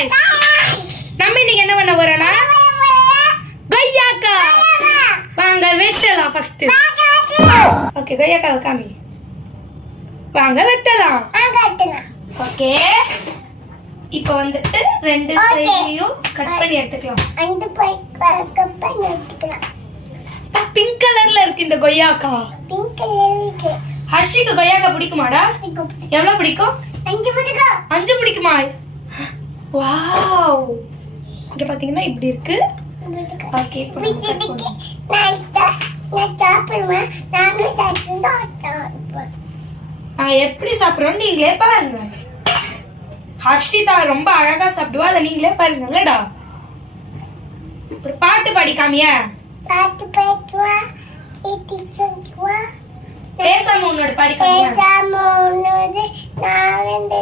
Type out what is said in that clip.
guys. நம்ம இன்னைக்கு என்ன பண்ண போறோம்னா கொய்யாக்கா. வாங்க வெட்டலாம் ஃபர்ஸ்ட். ஓகே கொய்யாக்கா காமி. வாங்க வெட்டலாம். ஓகே. இப்போ வந்துட்டு ரெண்டு சைடையும் கட் பண்ணி எடுத்துக்கலாம். கட் பண்ணி எடுத்துக்கலாம். பிங்க் கலர்ல இருக்கு இந்த கொய்யாக்கா. பிங்க் கலர்ல இருக்கு. ஹர்ஷிக்கு கொய்யாக்கா பிடிக்குமாடா? எவ்வளவு பிடிக்கும்? 5 பிடிக்கும். 5 பிடிக்குமா? வாவ். இங்க பாத்தீங்கன்னா இப்படி இருக்கு. ஓகே இப்போ நான் சாப்பிடுவேன். நானே சாப்பிடுறேன். எப்படி சாப்பிடுறோம் நீங்களே பாருங்க. ஹர்ஷிதா ரொம்ப அழகா சாப்பிடுவா, அதை நீங்களே பாருங்கல்லடா. ஒரு பாட்டு பாடி காமிய. பாட்டு பாடுவா, கேட்டி சொல்லுவா. பேசாம உன்னோட பாடி காமிய. பேசாம உன்னோட நான் வந்து